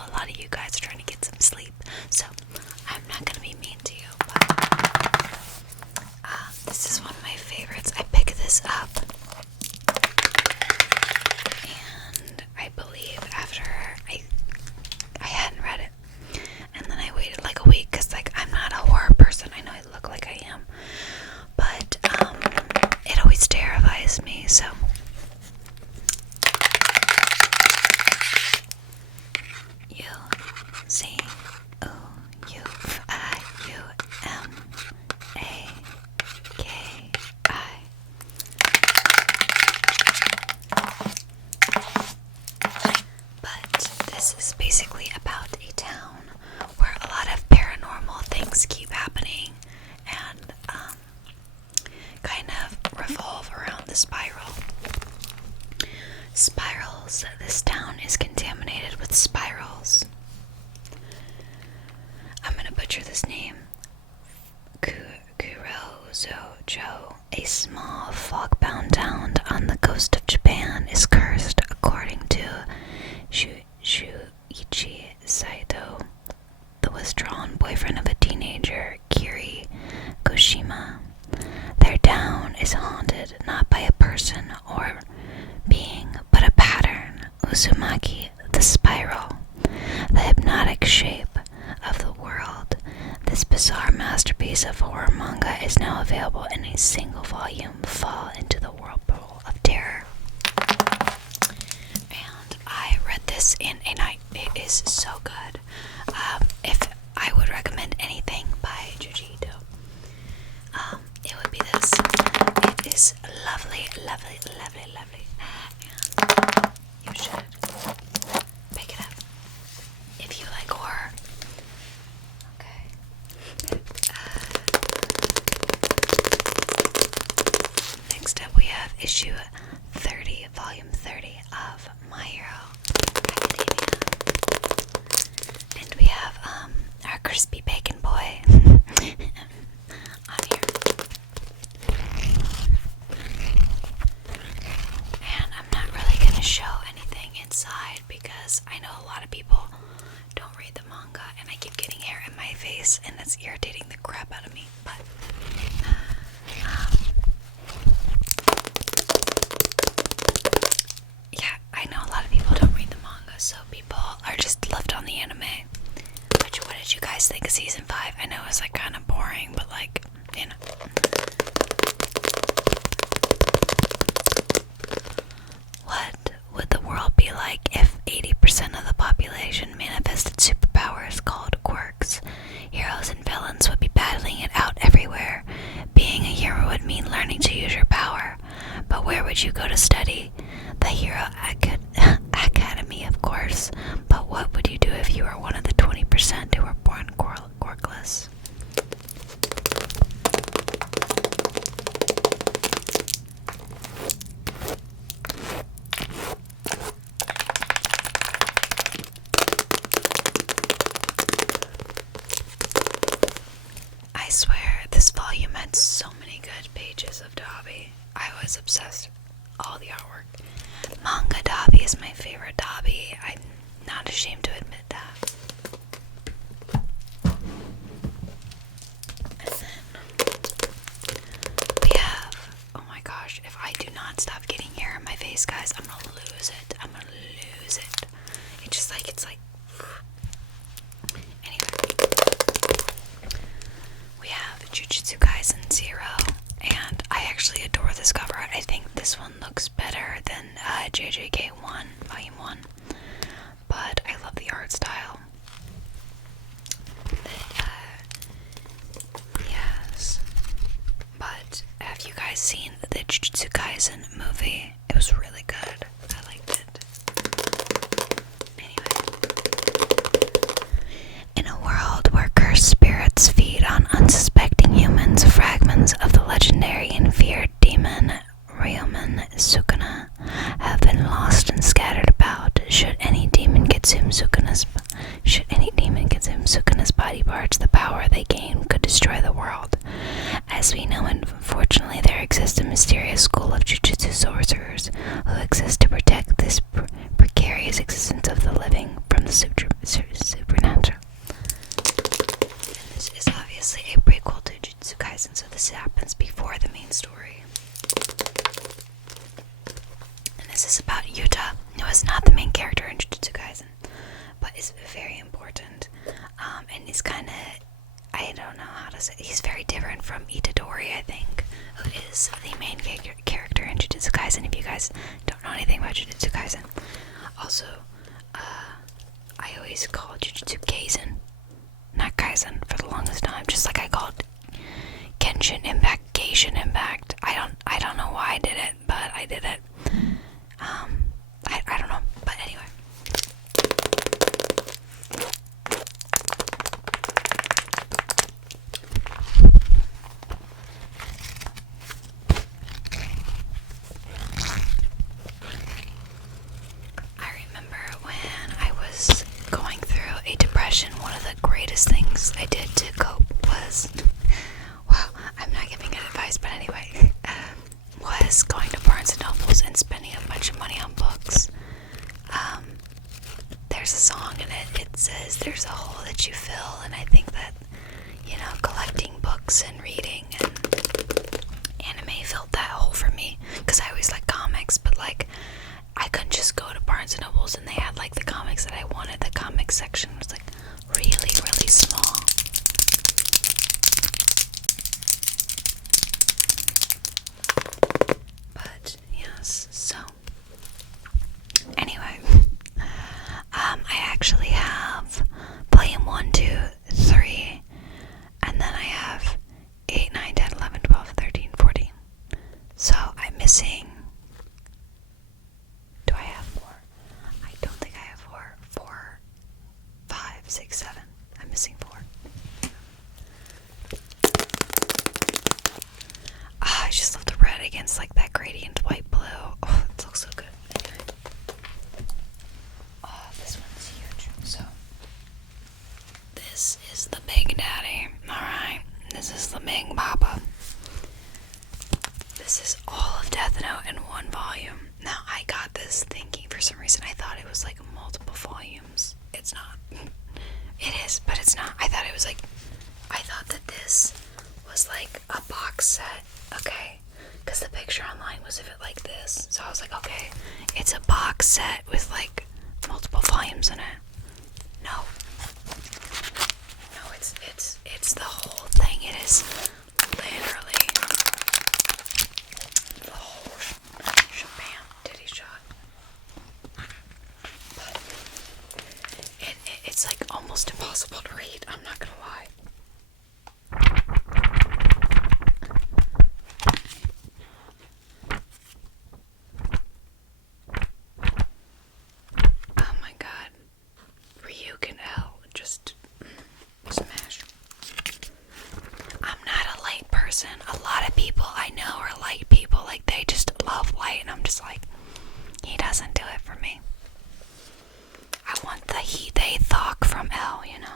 know a lot of you guys are trying to get some sleep, so I'm not gonna be mean to you, but this is one of my favorites. I picked this up, and I believe after I hadn't read it, and then I waited like a week, because like I'm not a horror person. I know I look like I am, but it always terrifies me, so this is basically about a town where a lot of paranormal things keep happening and kind of revolve around the spiral. Spirals. This town is contaminated with spirals. I'm gonna butcher this name. Kurozojo, a small fog-bound town on the coast of Japan, is cursed, according to Shuichi Saito, the withdrawn boyfriend of a teenager, Kiri Koshima. Their town is haunted not by a person or being, but a pattern, Uzumaki, the spiral, the hypnotic shape of the world. This bizarre masterpiece of horror manga is now available in a single volume. Fall into the whirlpool of terror. And I read this in a night. It is so good. If I would recommend anything by Jujito, it would be this. It is lovely, lovely, lovely, lovely. And you should pick it up if you like horror. Okay. Next up we have issue 30, volume 30 of My Hero Academia. And we have our crispy bacon boy on here. And I'm not really going to show anything inside because I know a lot of people don't read the manga and I keep getting hair in my face and it's irritating the crap out of me. But yeah, I know a lot of people don't read the manga, so people are just left on the anime. What did you guys think of season 5? I know it was like kind of boring, but like, you know. What would the world be like if 80% of the population manifested superpowers called quirks? Heroes and villains would be battling it out everywhere. Being a hero would mean learning to use your power. But where would you go to study? The Hero Academy, of course. But what would you do if you were one of the 20% who were born quirkless? I swear, this volume had so many good pages of Dobby. I was obsessed. All the artwork. Manga Dobby is my favorite Dobby. I'm not ashamed to admit that. And then we have, oh my gosh, if I do not stop getting hair in my face, guys, I'm gonna lose it. I'm gonna lose it. It's like, anyway. We have Jujutsu Kaisen 0, and I actually adore this cover. I think this one looks better than JJK 1, Volume 1, but I love the art style. Yes. But have you guys seen the Jujutsu Kaisen movie? It was really good. I liked it. Anyway. In a world where cursed spirits feed on unsuspecting humans, fragments of the legendary and feared demon Ryomen Sukuna have been lost and scattered about. Should any demon consume Sukuna's body parts, the power they gain could destroy the world. As we know, unfortunately, there exists a mysterious school of Jujutsu sorcerers who exist to protect this precarious existence of the living from the he's very different from Itadori, I think, who is the main character in Jujutsu Kaisen, if you guys don't know anything about Jujutsu Kaisen. Also, I always call Jujutsu Kaisen, not Kaisen, for the longest time, just like I called Genshin Impact Genshin Impact. I don't know why I did it, but I did it. I don't know, but anyway. I remember when I was going through a depression, one of the greatest things I did to cope was, well, I'm not giving it advice, but anyway, was going to Barnes & Nobles and spending a bunch of money on books. There's a song in it, it says there's a hole that you fill, and I think that, you know, collecting books and reading and anime filled that hole for me, because I always liked comics, but like, I couldn't just go to Barnes & Nobles and they had like the comics that I wanted. The comics section was like really, really small. But yes, so anyway, I actually have volume 1, 2, 3, and then I have 8, 9, 10, 11, 12, 13, 14. So I'm missing. Do I have 4? I don't think I have 4. 4, 5, 6, 7. I'm missing 4. I just love the red against like that gradient white blue. Oh, it looks so good. Anyway. Oh, this one's huge. So this is the Big Daddy. Alright. This is the Big Papa. This is all of Death Note in one volume. Now, I got this thinking for some reason I thought it was like multiple volumes. It's not. It is, but it's not. I thought it was like, I thought that this was like a box set, okay? Because the picture online was of it like this. So I was like, okay, it's a box set with like multiple volumes in it. No. No, it's the whole thing. It is literally the whole shabam, titty shot. But it's like almost impossible to read, I'm not gonna lie. Oh my god. Ryuk and L just smash. I'm not a light person. A lot of people I know are light people. Like, they just love light, and I'm just like, he doesn't do it for me. I want the he, they, thok from L, you know?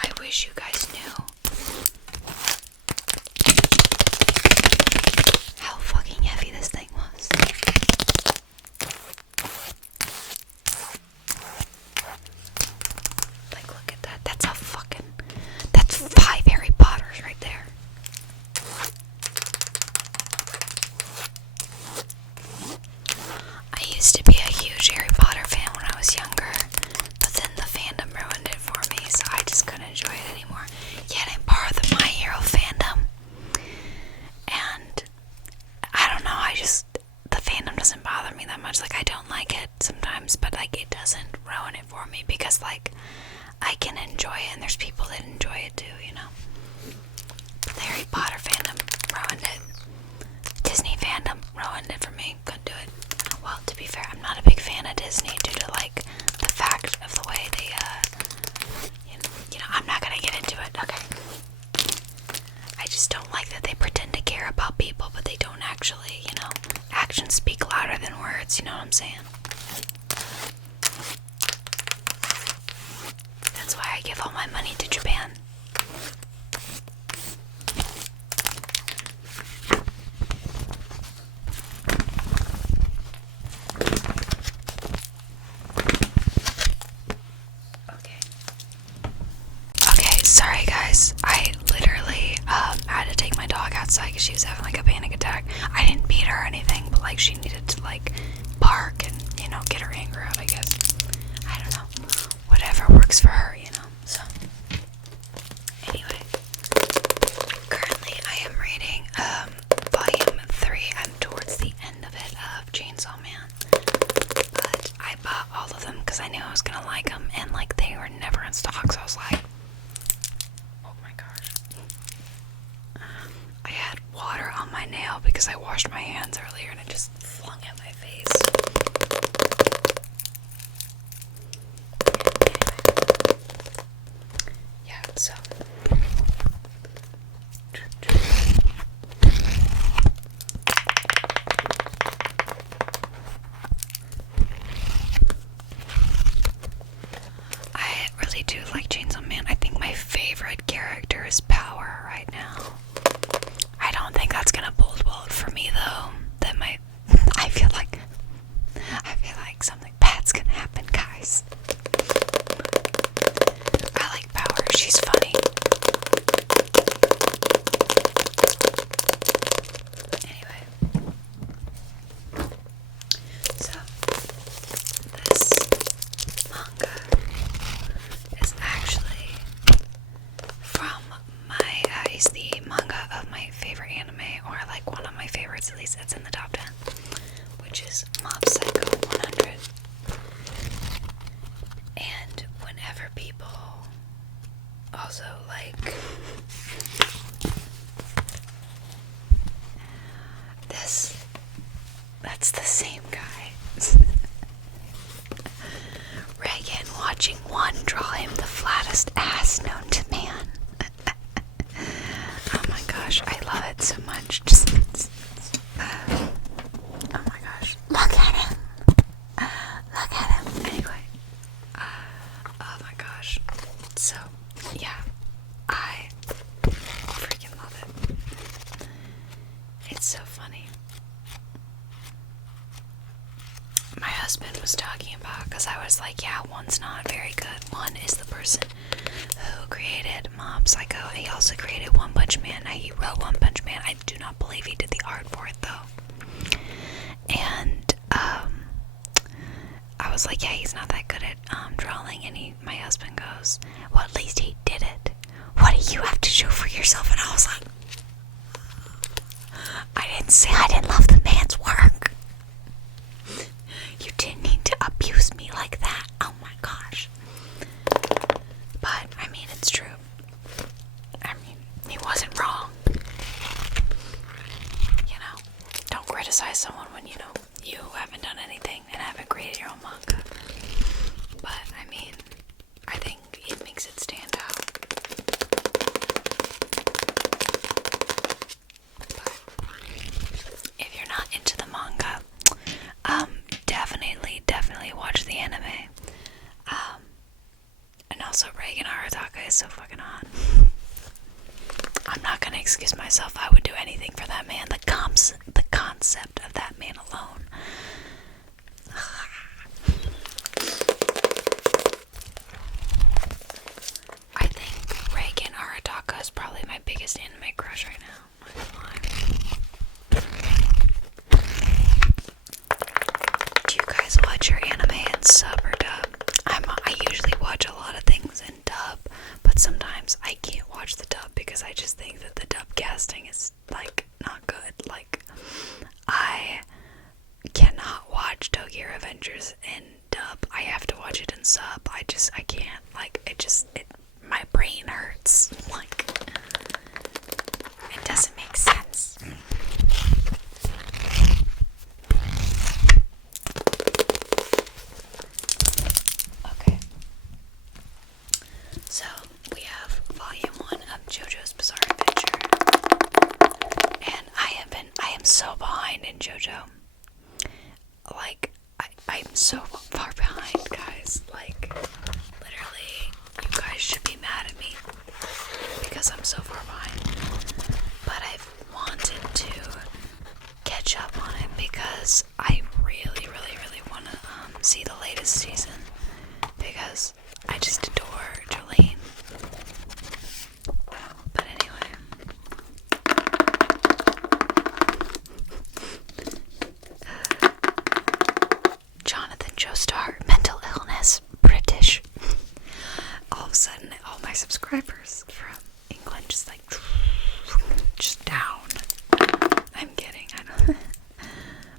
I wish you guys knew how fucking heavy this thing was. Like, look at that. That's 5 Harry Potters right there. I used to be a huge Harry Potter fan when I was younger, but then the fandom ruined it for me, so I just couldn't enjoy it anymore. Yet I'm part of the My Hero fandom, and I don't know, the fandom doesn't bother me that much. Like, I don't like it sometimes, but like, it doesn't ruin it for me, because like, I can enjoy it, and there's people that enjoy it too, you know? But the Harry Potter fandom ruined it. Disney fandom ruined it for me. Couldn't do it. Well, to be fair, I'm not a big fan of Disney due to like the fact of the way they, you know, I'm not gonna get into it. Okay. I just don't like that they pretend to care about people, but they don't actually, you know. Actions speak louder than words. You know what I'm saying? That's why I give all my money to Japan. Okay, sorry guys. guys, I literally had to take my dog outside because she was having like a panic attack. I didn't beat her or anything, but like she needed to like bark and, you know, get her anger out, I guess. I don't know. Whatever works for her, you know. So anyway, currently I am reading volume 3. I'm towards the end of it, of Chainsaw Man. But I bought all of them because I knew I was gonna like them, and like they were never in stock, so I was like, oh my gosh. I had water on my nail because I washed my hands earlier and it just flung at my face. Anyway. Yeah, so I really do like Chainsaw Man. I think my favorite character is Power right now. I don't think that's gonna bode well for me though. I feel like something bad's gonna happen, guys. I like Power. She's funny. Anyway, so this manga is actually from is the manga of my favorite anime, or like one of my favorites, at least it's in the top 10, which is Mob Psycho 100. And whenever people also like this, that's the same guy. Reagan watching one draw him the flattest ass known to man. Oh my gosh, I love it so much. Oh my gosh, look at him. Look at him. Anyway, oh my gosh. So, yeah, I freaking love it. It's so funny. My husband was talking about, because I was like, yeah, one's not very good. One is the person who created Mob Psycho. He also created One Punch Man. He wrote One Punch Man. I do not believe he did the art for it though. And I was like, yeah, he's not that good at drawing. And my husband goes, well, at least he did it. What do you have to show for yourself? And I was like, I didn't say I didn't love the man's work. You didn't need to abuse me like that. Oh my gosh. But, I mean, it's true. I mean, he wasn't wrong. You know, don't criticize someone when, you know, you haven't done anything and haven't created your own manga. But, I mean, I think it makes it stand out. But, if you're not into the manga, definitely watch the anime. And also Reagan Arataka is so fucking hot. I'm not gonna excuse myself. I would do anything for that man. The concept of that man alone. I think Reagan Arataka is probably my biggest anime crush right now. Not gonna lie. Do you guys watch your anime in sub or dub? I usually watch a lot of things in dub, but sometimes I can't watch the dub because I just think that the dub casting is like not good. Like, I cannot watch Tokyo Revengers in dub. I have to watch it in sub. I can't. Like, my brain hurts. Like, it doesn't make sense. Okay. So, we have volume 1 of JoJo's Bizarre Adventure. And I am so behind in JoJo. Like, I'm so far behind, guys. Like, literally, you guys should be mad at me because I'm so far behind. But I've wanted to catch up on it because I really want to see the latest season because I just adore Jolene. subscribers from England just like just down. I'm kidding. I don't.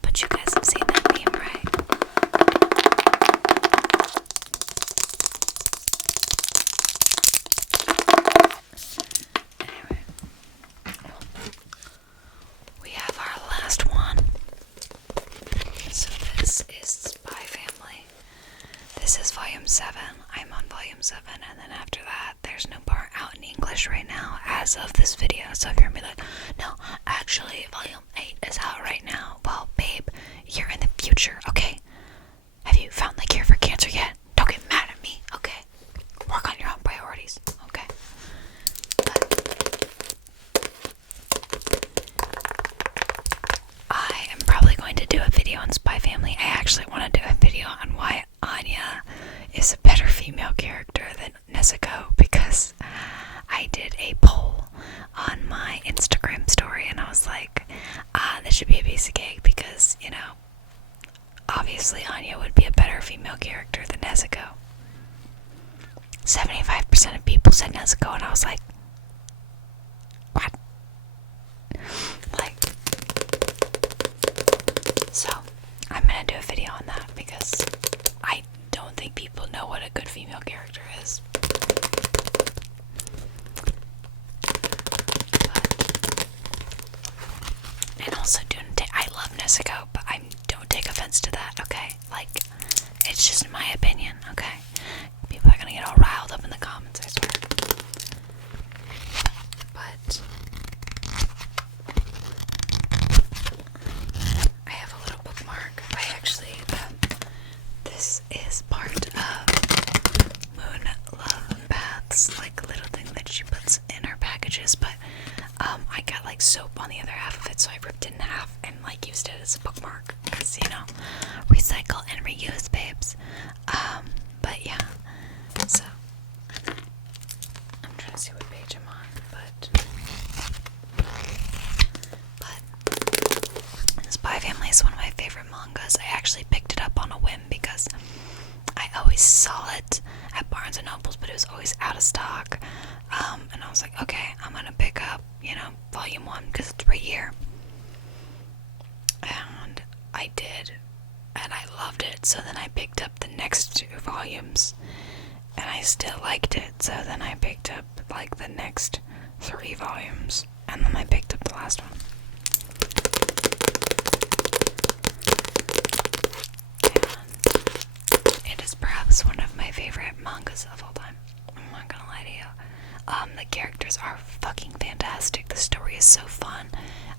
But you guys have seen that meme, right? Anyway, we have our last one. So this is Spy Family. This is volume 7. I'm on volume 7, and then after that, there's no part out in English right now as of this video. So if you're gonna be like, no, actually, volume 8 is out right now. Well, babe, you're in the future, okay? Have you found the cure for cancer yet? Don't get mad at me, okay? Work on your own priorities, okay? But I am probably going to do a video on Spy Family. I actually want to do a video on why Anya is a better female character than Nezuko, because I did a poll on my Instagram story and I was like, this should be a piece of cake because, you know, obviously Anya would be a better female character than Nezuko. 75% of people said Nezuko, and I was like, what? Like, so I'm gonna do a video on that because I don't think people know what a good female character is. And also, I love Nezuko, but don't take offense to that, okay? Like, it's just my opinion, okay? People are gonna get all riled up in the comments, I swear. But I have a little bookmark. This is part of Moon Love Bath's like little thing that she puts in her packages, but I got like soap on the other half of it, so I ripped it in half and like used it as a bookmark because, you know, recycle and reuse, babes. But yeah, so I'm trying to see what page I'm on, but Spy Family is one of my favorite mangas. I actually picked it up on a whim because I always saw it at Barnes & Nobles, but it was always out of stock. And I was like, okay, I'm gonna pick up, you know, volume 1 because it's right here. And I did, and I loved it. So then I picked up the next 2 volumes, and I still liked it. So then I picked up like the next 3 volumes, and then I picked up the last one. And it is perhaps one of my favorite mangas of all time. I'm not gonna lie to you. The characters are fucking fantastic. The story is so fun,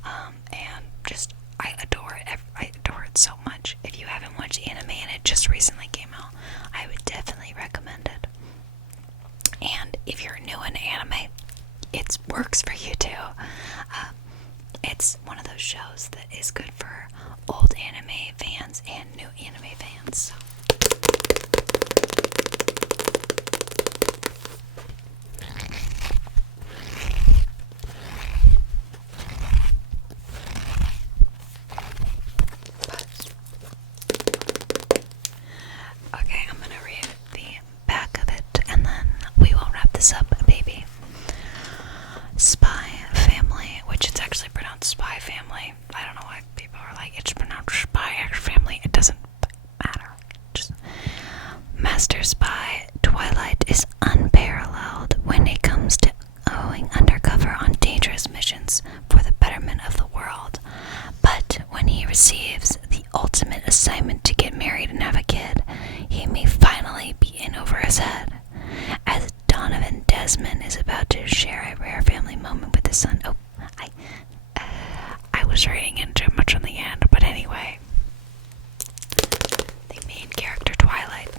and just I adore it. I adore it so much. If you haven't watched anime and it just recently came out, I would definitely recommend it. And if you're new in anime, it works for you too. It's one of those shows that is good for old anime fans and new anime fans. So. Okay, I'm gonna read the back of it and then we will wrap this up, baby. Spy Family, which it's actually pronounced Spy Family. I don't know why people are like, it's pronounced Spy Family. It doesn't matter. Just Master Spy Twilight is unparalleled when it comes to going undercover on dangerous missions for the betterment of the world. But when he receives the ultimate assignment to get married and have a kid, he may finally be in over his head. As Donovan Desmond is about to share a rare family moment with his son. Oh, I was reading in too much on the end, but anyway. The main character, Twilight,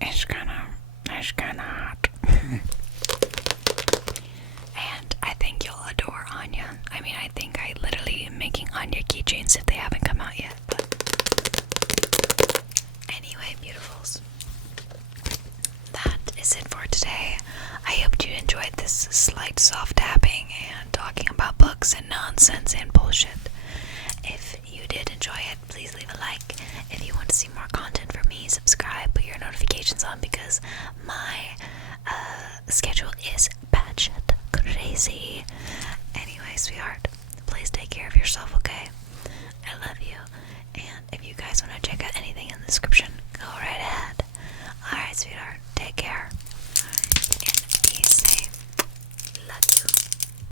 is kinda hot. And I think you'll adore Anya. I mean, I think I literally am making Anya keychains if they haven't come out yet. But anyway, beautifuls, that is it for today. I hope you enjoyed this slight soft tapping and talking about books and nonsense and bullshit. If you did enjoy it, please leave a like. If you want to see more content from me, subscribe, put your notifications on, because my schedule is batshit crazy. Anyway, sweetheart, please take care of yourself, okay? I love you. And if you guys want to check out anything in the description, go right ahead. Alright, sweetheart, take care.